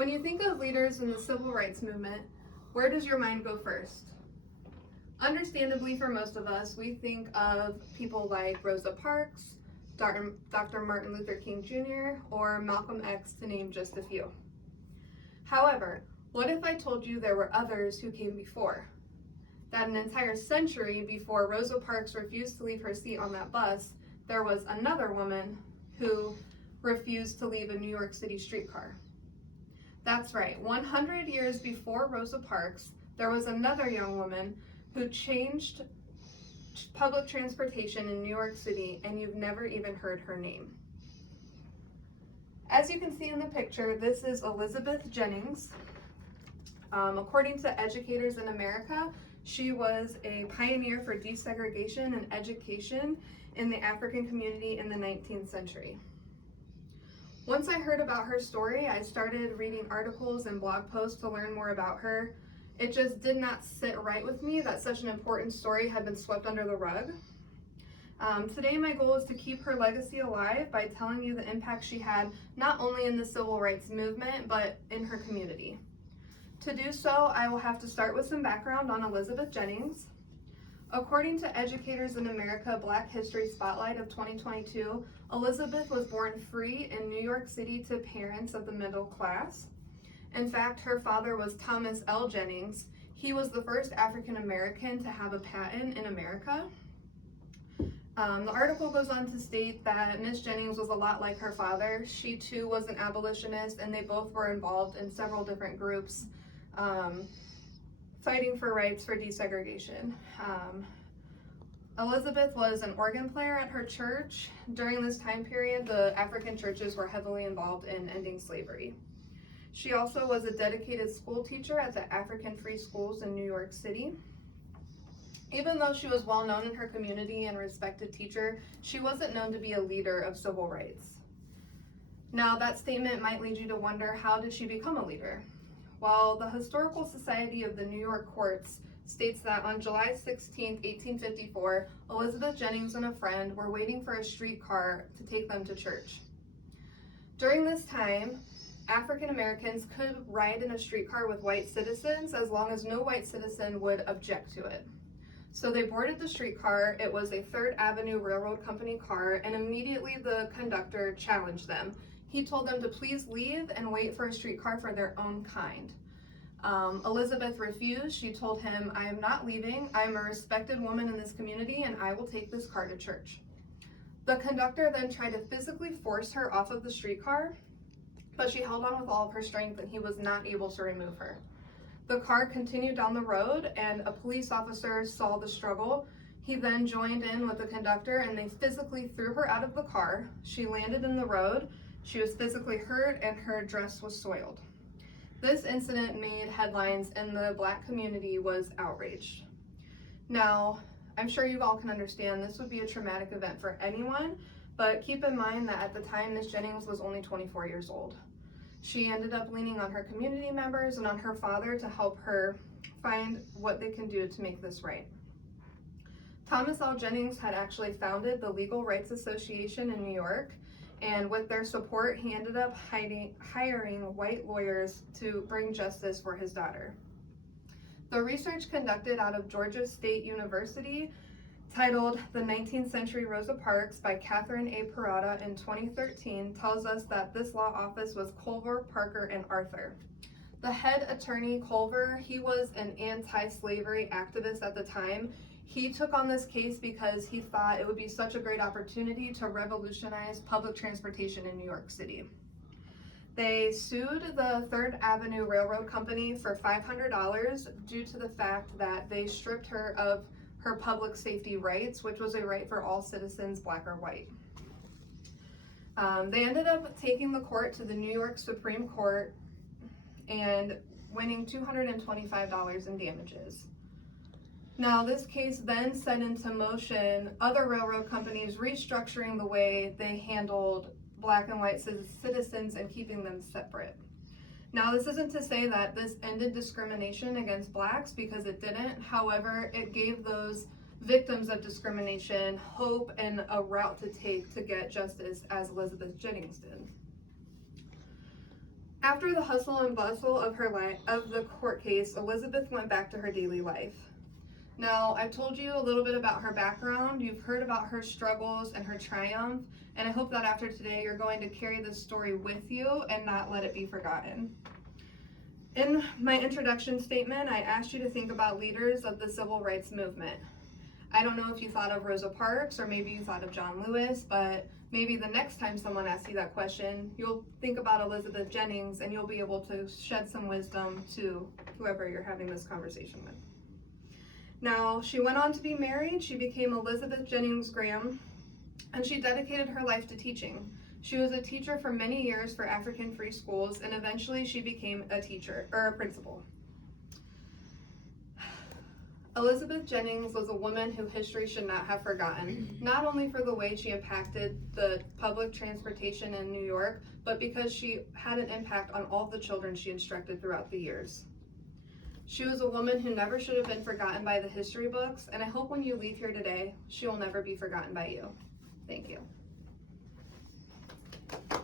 When you think of leaders in the civil rights movement, where does your mind go first? Understandably, for most of us, we think of people like Rosa Parks, Dr. Martin Luther King Jr., or Malcolm X, to name just a few. However, what if I told you there were others who came before? That an entire century before Rosa Parks refused to leave her seat on that bus, there was another woman who refused to leave a New York City streetcar. That's right, 100 years before Rosa Parks, there was another young woman who changed public transportation in New York City, and you've never even heard her name. As you can see in the picture, this is Elizabeth Jennings. According to Educators in America, she was a pioneer for desegregation and education in the African community in the 19th century. Once I heard about her story, I started reading articles and blog posts to learn more about her. It just did not sit right with me that such an important story had been swept under the rug. Today, my goal is to keep her legacy alive by telling you the impact she had not only in the civil rights movement, but in her community. To do so, I will have to start with some background on Elizabeth Jennings. According to Educators in America Black History Spotlight of 2022, Elizabeth was born free in New York City to parents of the middle class. In fact, her father was Thomas L. Jennings. He was the first African American to have a patent in America. The article goes on to state that Miss Jennings was a lot like her father. She too was an abolitionist, and they both were involved in several different groups fighting for rights for desegregation. Elizabeth was an organ player at her church. During this time period, the African churches were heavily involved in ending slavery. She also was a dedicated school teacher at the African Free Schools in New York City. Even though she was well known in her community and a respected teacher, she wasn't known to be a leader of civil rights. Now, that statement might lead you to wonder, how did she become a leader? Well, the Historical Society of the New York Courts states that on July 16, 1854, Elizabeth Jennings and a friend were waiting for a streetcar to take them to church. During this time, African Americans could ride in a streetcar with white citizens as long as no white citizen would object to it. So they boarded the streetcar. It was a Third Avenue Railroad Company car, and immediately the conductor challenged them. He told them to please leave and wait for a streetcar for their own kind. Elizabeth refused. She told him, "I am not leaving. I am a respected woman in this community, and I will take this car to church." The conductor then tried to physically force her off of the streetcar, but she held on with all of her strength, and he was not able to remove her. The car continued down the road, and a police officer saw the struggle. He then joined in with the conductor, and they physically threw her out of the car. She landed in the road. She was physically hurt, and her dress was soiled. This incident made headlines, and the Black community was outraged. Now, I'm sure you all can understand this would be a traumatic event for anyone, but keep in mind that at the time, Miss Jennings was only 24 years old. She ended up leaning on her community members and on her father to help her find what they can do to make this right. Thomas L. Jennings had actually founded the Legal Rights Association in New York, and with their support, he ended up hiring white lawyers to bring justice for his daughter. The research conducted out of Georgia State University, titled The 19th Century Rosa Parks by Catherine A. Parada in 2013, tells us that this law office was Culver, Parker, and Arthur. The head attorney, Culver, he was an anti-slavery activist at the time. He took on this case because he thought it would be such a great opportunity to revolutionize public transportation in New York City. They sued the Third Avenue Railroad Company for $500 due to the fact that they stripped her of her public safety rights, which was a right for all citizens, Black or white. They ended up taking the court to the New York Supreme Court and winning $225 in damages. Now, this case then set into motion other railroad companies restructuring the way they handled Black and white citizens and keeping them separate. Now, this isn't to say that this ended discrimination against Blacks, because it didn't. However, it gave those victims of discrimination hope and a route to take to get justice, as Elizabeth Jennings did. After the hustle and bustle of the court case, Elizabeth went back to her daily life. Now, I've told you a little bit about her background. You've heard about her struggles and her triumph, and I hope that after today you're going to carry this story with you and not let it be forgotten. In my introduction statement, I asked you to think about leaders of the civil rights movement. I don't know if you thought of Rosa Parks or maybe you thought of John Lewis, but maybe the next time someone asks you that question, you'll think about Elizabeth Jennings and you'll be able to shed some wisdom to whoever you're having this conversation with. Now, she went on to be married. She became Elizabeth Jennings Graham, and she dedicated her life to teaching. She was a teacher for many years for African free schools, and eventually she became a principal. Elizabeth Jennings was a woman who history should not have forgotten, not only for the way she impacted the public transportation in New York, but because she had an impact on all the children she instructed throughout the years. She was a woman who never should have been forgotten by the history books, and I hope when you leave here today, she will never be forgotten by you. Thank you.